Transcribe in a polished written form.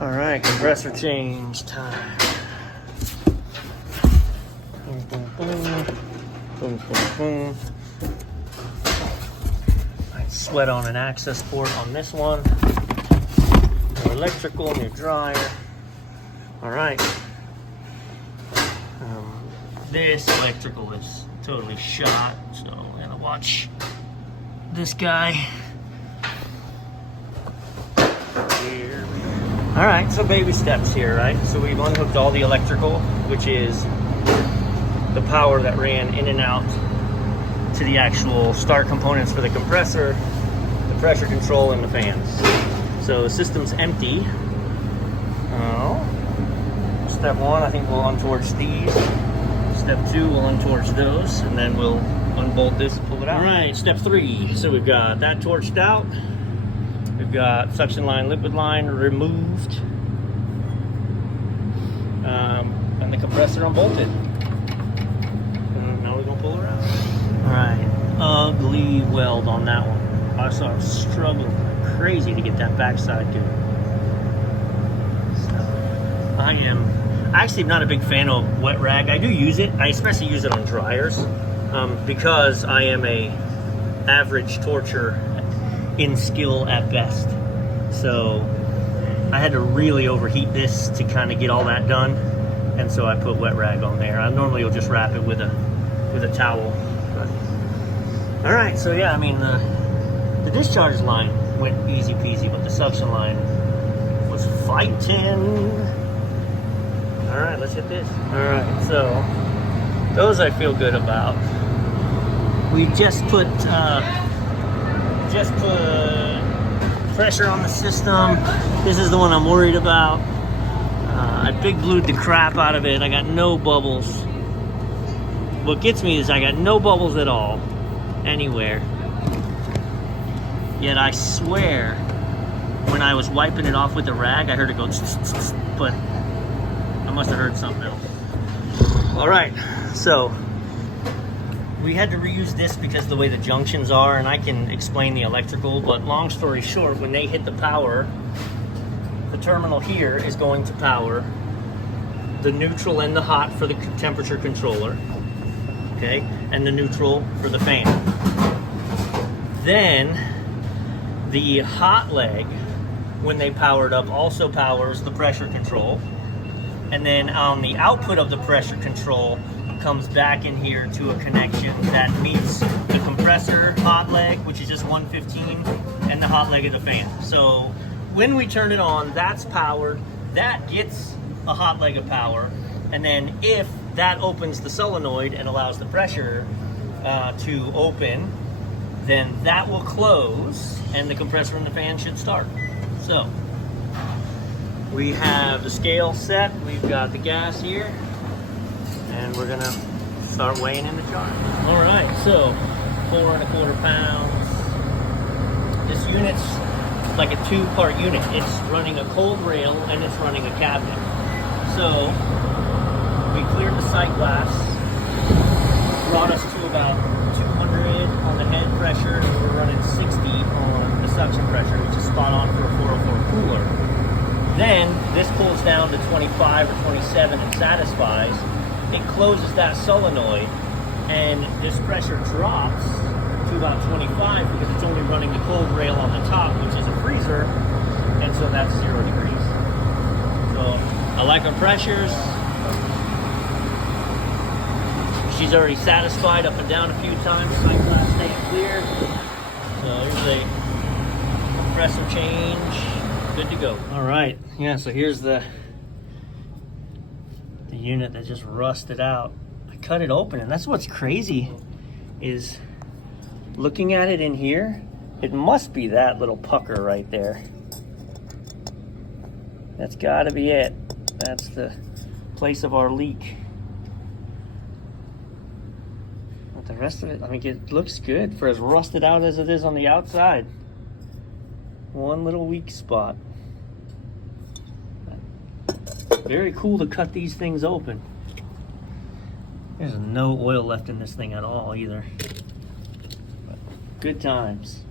All right, compressor change time. Boom, boom, boom. Boom, boom, boom. I sweat on an access port on this one. New electrical, new dryer. All right. This electrical is totally shot, so I'm gonna watch this guy. Here. All right, so baby steps here, right? So we've unhooked all the electrical, which is the power that ran in and out to the actual start components for the compressor, the pressure control, and the fans. So the system's empty. Step one, I think we'll untorch these. Step two, we'll untorch those, and then we'll unbolt this and pull it out. All right, step three. So we've got that torched out. We've got suction line, liquid line removed. And the compressor unbolted. And now we're gonna pull her out. All right, ugly weld on that one. I saw her struggling like crazy to get that backside good. So I am actually not a big fan of wet rag. I do use it. I especially use it on dryers because I am a average torcher in skill at best. So I had to really overheat this to kind of get all that done, and so I put wet rag on there. I normally will just wrap it with a towel. But, all right, so yeah, I mean the discharge line went easy peasy, but the suction line was fighting. All right, let's hit this. All right, so those I feel good about. We just put pressure on the system. This is the one I'm worried about. I big blued the crap out of it. I got no bubbles. What gets me is I got no bubbles at all, anywhere. Yet I swear, when I was wiping it off with the rag, I heard it go but I must have heard something else. All right, so we had to reuse this because of the way the junctions are, and I can explain the electrical, but long story short, when they hit the power, the terminal here is going to power the neutral and the hot for the temperature controller, okay, and the neutral for the fan. Then the hot leg, when they power it up, also powers the pressure control. And then on the output of the pressure control comes back in here to a connection that meets the compressor hot leg, which is just 115, and the hot leg of the fan. So when we turn it on, that's powered, that gets a hot leg of power, and then if that opens the solenoid and allows the pressure to open, then that will close and the compressor and the fan should start. So we have the scale set, we've got the gas here, and we're gonna start weighing in the jar. All right, so 4 1/4 pounds. This unit's like a 2-part unit. It's running a cold rail and it's running a cabinet. So we cleared the sight glass, brought us to about 200 on the head pressure, and we're running 60 on the suction pressure, which is spot on for a 404 cooler. Then this pulls down to 25 or 27 and satisfies. It closes that solenoid, and this pressure drops to about 25 because it's only running the cold rail on the top, which is a freezer, and so that's 0 degrees. So I like our pressures. She's already satisfied up and down a few times. Sight glass staying clear. So here's a compressor change. Good to go. All right, yeah, so here's the unit that just rusted out. I cut it open, and that's what's crazy is looking at it in here, it must be that little pucker right there. That's gotta be it. That's the place of our leak. But the rest of it, I mean, it looks good for as rusted out as it is on the outside. One little weak spot. Very cool to cut these things open. There's no oil left in this thing at all either. But good times.